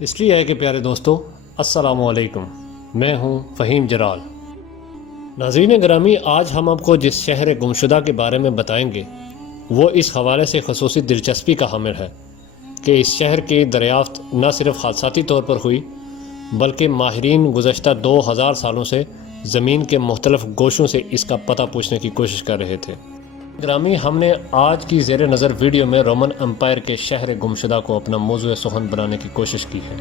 History ہے کہ پیارے دوستو، السلام علیکم۔ میں ہوں فہیم جرال۔ ناظرین گرامی، آج ہم آپ کو جس شہر گمشدہ کے بارے میں بتائیں گے وہ اس حوالے سے خصوصی دلچسپی کا حامل ہے کہ اس شہر کی دریافت نہ صرف حادثاتی طور پر ہوئی بلکہ ماہرین گزشتہ 2000 سالوں سے زمین کے مختلف گوشوں سے اس کا پتہ پوچھنے کی کوشش کر رہے تھے۔ گرامی، ہم نے آج کی زیر نظر ویڈیو میں رومن امپائر کے شہر گمشدہ کو اپنا موضوع سخن بنانے کی کوشش کی ہے،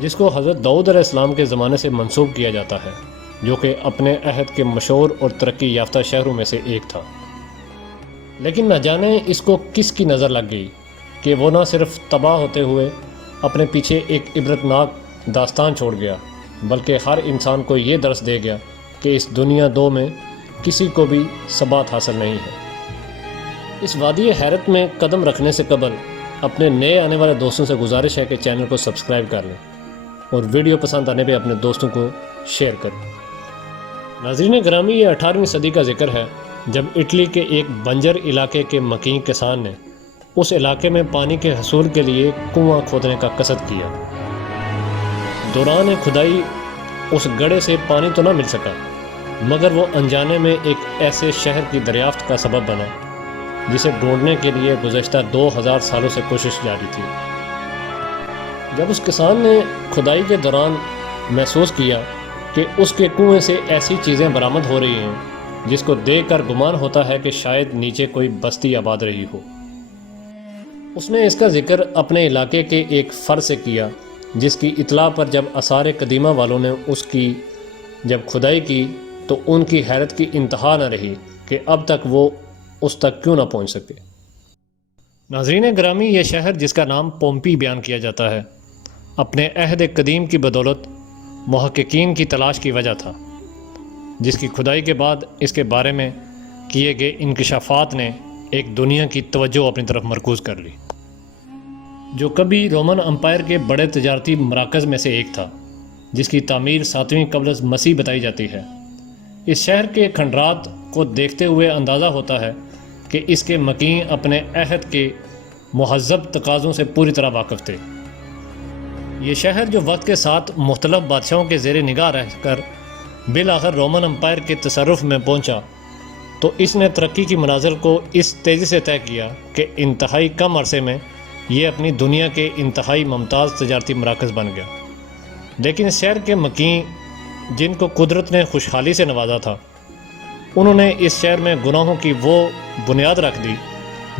جس کو حضرت داؤد علیہ السلام کے زمانے سے منسوب کیا جاتا ہے، جو کہ اپنے عہد کے مشہور اور ترقی یافتہ شہروں میں سے ایک تھا۔ لیکن نہ جانے اس کو کس کی نظر لگ گئی کہ وہ نہ صرف تباہ ہوتے ہوئے اپنے پیچھے ایک عبرتناک داستان چھوڑ گیا، بلکہ ہر انسان کو یہ درس دے گیا کہ اس دنیا دو میں کسی کو بھی ثبات حاصل نہیں ہے۔ اس وادی حیرت میں قدم رکھنے سے قبل اپنے نئے آنے والے دوستوں سے گزارش ہے کہ چینل کو سبسکرائب کر لیں اور ویڈیو پسند آنے پہ اپنے دوستوں کو شیئر کریں۔ ناظرین گرامی، یہ 18ویں صدی کا ذکر ہے جب اٹلی کے ایک بنجر علاقے کے مکین کسان نے اس علاقے میں پانی کے حصول کے لیے کنواں کھودنے کا قصد کیا۔ دوران کھدائی اس گڑھے سے پانی تو نہ مل سکا، مگر وہ انجانے میں ایک ایسے شہر کی دریافت کا سبب بنا جسے ڈھونڈنے کے لیے گزشتہ 2000 سالوں سے کوشش جاری تھی۔ جب اس کسان نے کھدائی کے دوران محسوس کیا کہ اس کے کنویں سے ایسی چیزیں برآمد ہو رہی ہیں جس کو دیکھ کر گمان ہوتا ہے کہ شاید نیچے کوئی بستی آباد رہی ہو، اس نے اس کا ذکر اپنے علاقے کے ایک فرد سے کیا، جس کی اطلاع پر جب آثار قدیمہ والوں نے اس کی جب کھدائی کی تو ان کی حیرت کی انتہا نہ رہی کہ اب تک وہ اس تک کیوں نہ پہنچ سکے۔ ناظرین گرامی، یہ شہر جس کا نام پومپی بیان کیا جاتا ہے، اپنے عہد قدیم کی بدولت محققین کی تلاش کی وجہ تھا، جس کی کھدائی کے بعد اس کے بارے میں کیے گئے انکشافات نے ایک دنیا کی توجہ اپنی طرف مرکوز کر لی، جو کبھی رومن امپائر کے بڑے تجارتی مراکز میں سے ایک تھا، جس کی تعمیر 7ویں قبل از مسیح بتائی جاتی ہے۔ اس شہر کے کھنڈرات کو دیکھتے ہوئے اندازہ ہوتا ہے کہ اس کے مکین اپنے عہد کے مہذب تقاضوں سے پوری طرح واقف تھے۔ یہ شہر جو وقت کے ساتھ مختلف بادشاہوں کے زیر نگاہ رہ کر بالآخر رومن امپائر کے تصرف میں پہنچا، تو اس نے ترقی کی منازل کو اس تیزی سے طے کیا کہ انتہائی کم عرصے میں یہ اپنی دنیا کے انتہائی ممتاز تجارتی مراکز بن گیا۔ لیکن اس شہر کے مکین جن کو قدرت نے خوشحالی سے نوازا تھا، انہوں نے اس شہر میں گناہوں کی وہ بنیاد رکھ دی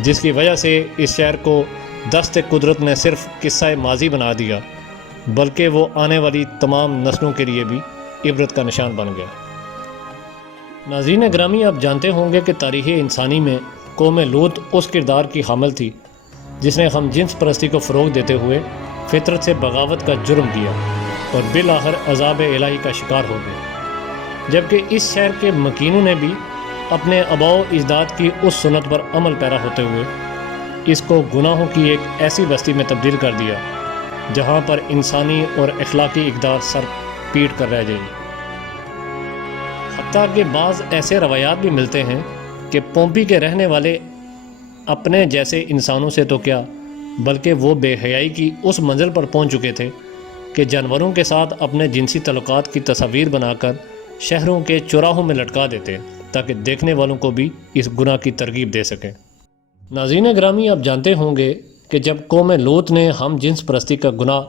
جس کی وجہ سے اس شہر کو دست قدرت نے صرف قصہ ماضی بنا دیا، بلکہ وہ آنے والی تمام نسلوں کے لیے بھی عبرت کا نشان بن گیا۔ ناظرین گرامی، آپ جانتے ہوں گے کہ تاریخ انسانی میں قوم لوط اس کردار کی حامل تھی جس نے ہم جنس پرستی کو فروغ دیتے ہوئے فطرت سے بغاوت کا جرم کیا اور بالآخر عذاب الہی کا شکار ہو گئے، جبکہ اس شہر کے مکینوں نے بھی اپنے آباء و اجداد کی اس سنت پر عمل پیرا ہوتے ہوئے اس کو گناہوں کی ایک ایسی بستی میں تبدیل کر دیا جہاں پر انسانی اور اخلاقی اقدار سر پیٹ کر رہ جائیں۔ حتیٰ کہ بعض ایسے روایات بھی ملتے ہیں کہ پومپی کے رہنے والے اپنے جیسے انسانوں سے تو کیا بلکہ وہ بے حیائی کی اس منزل پر پہنچ چکے تھے کہ جانوروں کے ساتھ اپنے جنسی تعلقات کی تصاویر بنا کر شہروں کے چوراہوں میں لٹکا دیتے تاکہ دیکھنے والوں کو بھی اس گناہ کی ترغیب دے سکیں۔ ناظرین گرامی، آپ جانتے ہوں گے کہ جب قوم لوط نے ہم جنس پرستی کا گناہ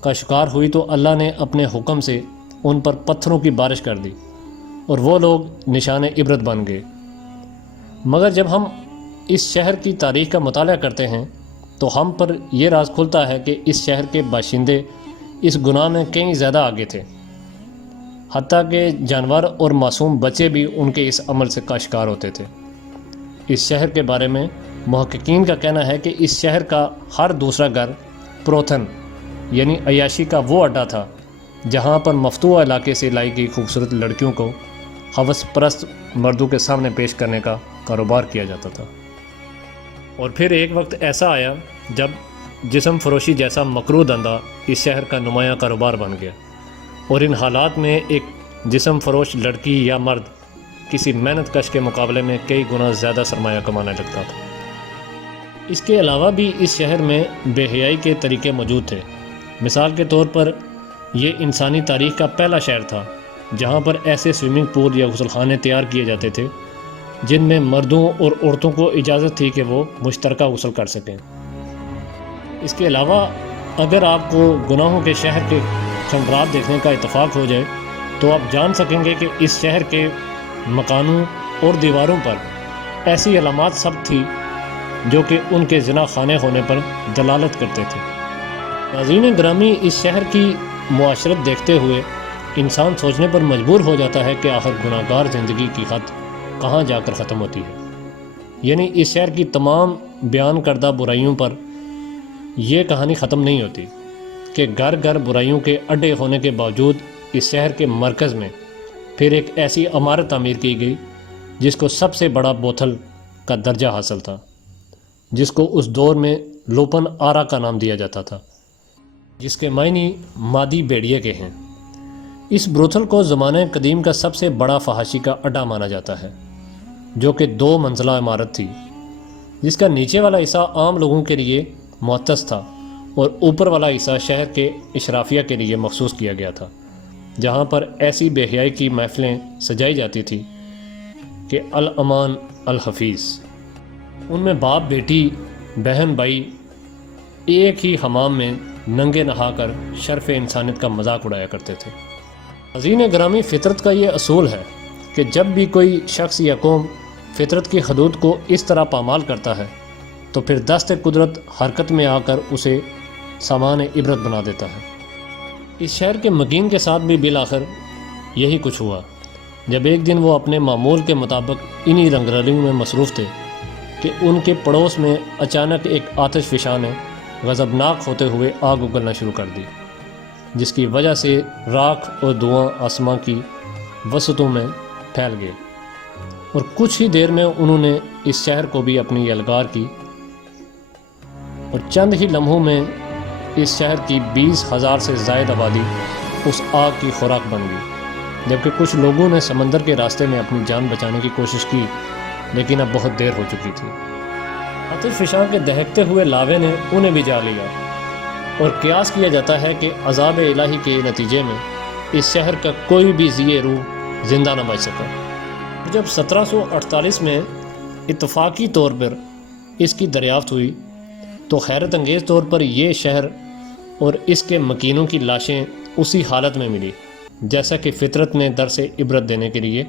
کا شکار ہوئی تو اللہ نے اپنے حکم سے ان پر پتھروں کی بارش کر دی اور وہ لوگ نشان عبرت بن گئے۔ مگر جب ہم اس شہر کی تاریخ کا مطالعہ کرتے ہیں تو ہم پر یہ راز کھلتا ہے کہ اس شہر کے باشندے اس گناہ میں کہیں زیادہ آگے تھے، حتیٰ کہ جانور اور معصوم بچے بھی ان کے اس عمل سے کا شکار ہوتے تھے۔ اس شہر کے بارے میں محققین کا کہنا ہے کہ اس شہر کا ہر دوسرا گھر پروتھن یعنی عیاشی کا وہ اڈا تھا جہاں پر مفتوحہ علاقے سے لائی گئی خوبصورت لڑکیوں کو ہوس پرست مردوں کے سامنے پیش کرنے کا کاروبار کیا جاتا تھا۔ اور پھر ایک وقت ایسا آیا جب جسم فروشی جیسا مکروہ دھندا اس شہر کا نمایاں کاروبار بن گیا، اور ان حالات میں ایک جسم فروش لڑکی یا مرد کسی محنت کش کے مقابلے میں کئی گنا زیادہ سرمایہ کمانے لگتا تھا۔ اس کے علاوہ بھی اس شہر میں بے حیائی کے طریقے موجود تھے، مثال کے طور پر یہ انسانی تاریخ کا پہلا شہر تھا جہاں پر ایسے سوئمنگ پول یا غسل خانے تیار کیے جاتے تھے جن میں مردوں اور عورتوں کو اجازت تھی کہ وہ مشترکہ غسل کر سکیں۔ اس کے علاوہ اگر آپ کو گناہوں کے شہر کے کھنڈرات دیکھنے کا اتفاق ہو جائے تو آپ جان سکیں گے کہ اس شہر کے مکانوں اور دیواروں پر ایسی علامات ثبت تھی جو کہ ان کے زنا خانے ہونے پر دلالت کرتے تھے۔ ناظرین گرامی، اس شہر کی معاشرت دیکھتے ہوئے انسان سوچنے پر مجبور ہو جاتا ہے کہ آخر گناہگار زندگی کی حد کہاں جا کر ختم ہوتی ہے۔ یعنی اس شہر کی تمام بیان کردہ برائیوں پر یہ کہانی ختم نہیں ہوتی کہ گھر گھر برائیوں کے اڈے ہونے کے باوجود اس شہر کے مرکز میں پھر ایک ایسی عمارت تعمیر کی گئی جس کو سب سے بڑا بوتھل کا درجہ حاصل تھا، جس کو اس دور میں لوپن آرا کا نام دیا جاتا تھا، جس کے معنی مادی بیڑیے کے ہیں۔ اس بروتھل کو زمانہ قدیم کا سب سے بڑا فحاشی کا اڈا مانا جاتا ہے، جو کہ 2 منزلہ عمارت تھی، جس کا نیچے والا حصہ عام لوگوں کے لیے مختص تھا اور اوپر والا حصہ شہر کے اشرافیہ کے لیے مخصوص کیا گیا تھا، جہاں پر ایسی بے حیائی کی محفلیں سجائی جاتی تھی کہ الامان الحفیظ۔ ان میں باپ بیٹی بہن بھائی ایک ہی حمام میں ننگے نہا کر شرف انسانیت کا مذاق اڑایا کرتے تھے۔ عزیز گرامی، فطرت کا یہ اصول ہے کہ جب بھی کوئی شخص یا قوم فطرت کی حدود کو اس طرح پامال کرتا ہے تو پھر دست قدرت حرکت میں آ کر اسے سامان عبرت بنا دیتا ہے۔ اس شہر کے مکین کے ساتھ بھی بالآخر یہی کچھ ہوا جب ایک دن وہ اپنے معمول کے مطابق انہی رنگ رلیوں میں مصروف تھے کہ ان کے پڑوس میں اچانک ایک آتش فشاں نے غضبناک ہوتے ہوئے آگ اگلنا شروع کر دی، جس کی وجہ سے راکھ اور دھواں آسمان کی وسطوں میں پھیل گئے، اور کچھ ہی دیر میں انہوں نے اس شہر کو بھی اپنی یلغار کی، اور چند ہی لمحوں میں اس شہر کی 20,000 سے زائد آبادی اس آگ کی خوراک بن گئی، جبکہ کچھ لوگوں نے سمندر کے راستے میں اپنی جان بچانے کی کوشش کی، لیکن اب بہت دیر ہو چکی تھی۔ آتش فشاں کے دہکتے ہوئے لاوے نے انہیں بھی جا لیا، اور قیاس کیا جاتا ہے کہ عذاب الہی کے نتیجے میں اس شہر کا کوئی بھی ذی روح زندہ نہ بچ سکا۔ جب 1748 میں اتفاقی طور پر اس کی دریافت ہوئی تو حیرت انگیز طور پر یہ شہر اور اس کے مکینوں کی لاشیں اسی حالت میں ملی جیسا کہ فطرت نے درس عبرت دینے کے لیے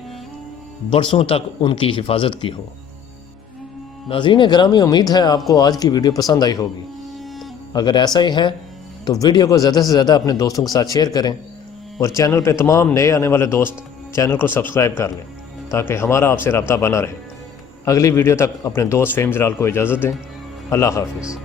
برسوں تک ان کی حفاظت کی ہو۔ ناظرین گرامی، امید ہے آپ کو آج کی ویڈیو پسند آئی ہوگی۔ اگر ایسا ہی ہے تو ویڈیو کو زیادہ سے زیادہ اپنے دوستوں کے ساتھ شیئر کریں، اور چینل پہ تمام نئے آنے والے دوست چینل کو سبسکرائب کر لیں تاکہ ہمارا آپ سے رابطہ بنا رہے۔ اگلی ویڈیو تک اپنے دوست فہیم جلال کو اجازت دیں۔ اللہ حافظ۔